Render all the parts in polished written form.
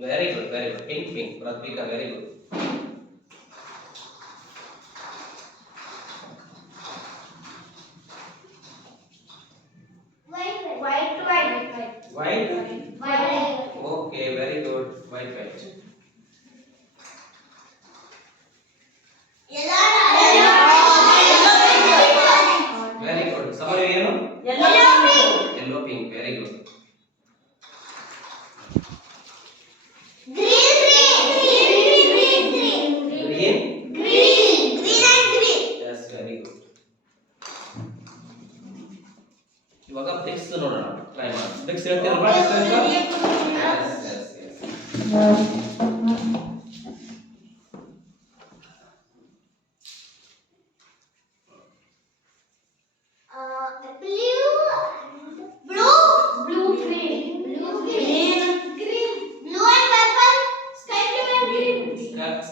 Very good, very good. Pink, pink. Pratvika, very good. White? Okay, very good. White, white. Very good. Somebody yellow? Yellow, pink. Very good. Green? Yes, very good. ಇವಾಗ bricks ನೋಡೋಣ try ಮಾಡಿ bricks ಹೇಳ್ತೀರಲ್ವಾ distance yes yes yes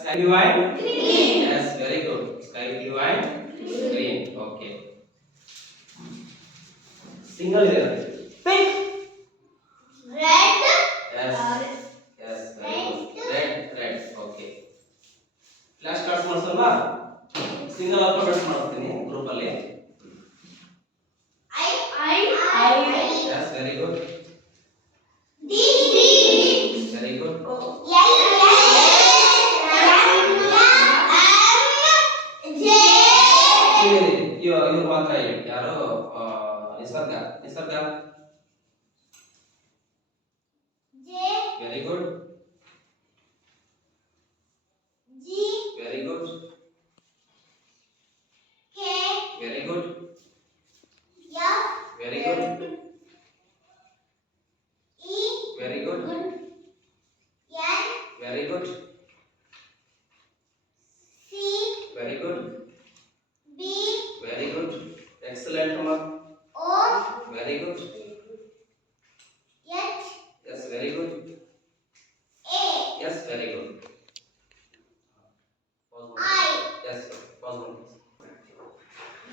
Sky blue and green. Yes, very good. Sky blue and green. Okay. Single here. Pink. Red. Yes. Yes, very good. Red. Okay. Last class ಮಾಡ್ಸಲ್ವಾ single alphabets ಮಾಡ್ತೀನಿ group ಅಲ್ಲಿ I. Yes, very good. D. Very good. ಇವ್ರು ಮಾತ್ರ ಹೇಳಿ ಯಾರು Nisarga very good very good very good very good very good very good very good very good excellent ಅಮ್ಮ very good yes very good yes very good yes pass ಮಾಡಿ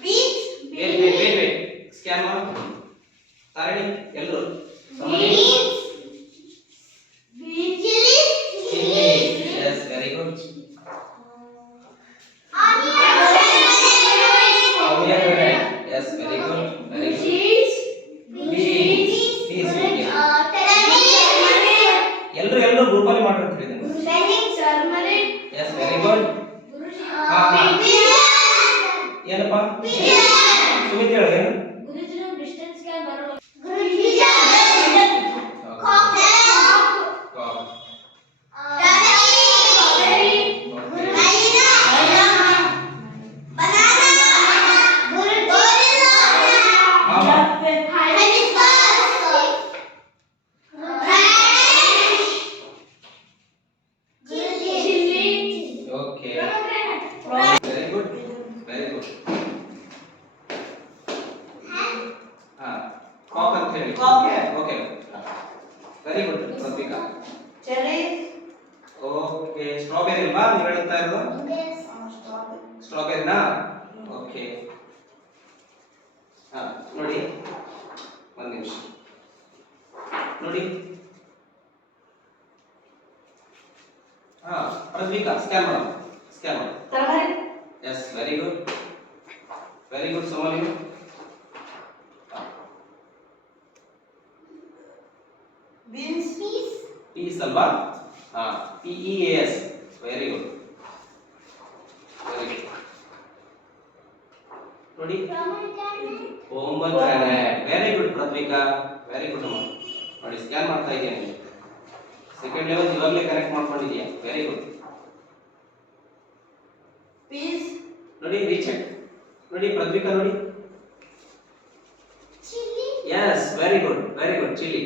wait scan ಮಾಡಿ ತಾರಣಿ ಎಲ್ಲರೂ yes very good yes very good ಎಲ್ಲರೂ group ಅಲ್ಲಿ ಮಾಡ್ತಾರೆ yes very good ಏನಪ್ಪ ಸುಮಿತ್ ಹೇಳು ಏನು very good Prateeka cherry okay strawberry ಅಲ್ವಾ ನೀವು ಹೇಳ್ತಾ ಇರೋದು ಸ್ಟ್ರಾಬೆರಿನಾ ಓಕೆ ನೋಡಿ ಒಂದು ನಿಮಿಷ ನೋಡಿ ಪ್ರತೀಕಾ ಸ್ಕ್ಯಾನ್ ಮಾಡಿ yes very good Somali beans peas alva PEAS very good ನೋಡಿ pomegranate very good pratvika very good ಅಮ್ಮ ನೋಡಿ ಸ್ಕ್ಯಾನ್ ಮಾಡ್ತಾ ಇದ್ದೀನಿ ಸೆಕೆಂಡ್ ಲೆವೆಲ್ ಇವಾಗಲೇ ಕನೆಕ್ಟ್ ಮಾಡ್ಕೊಂಡಿದ್ದೀಯಾ ವೆರಿ ಗುಡ್ peas ನೋಡಿ ರೀಚೆಕ್ ನೋಡಿ pratvika ನೋಡಿ chili yes very good chili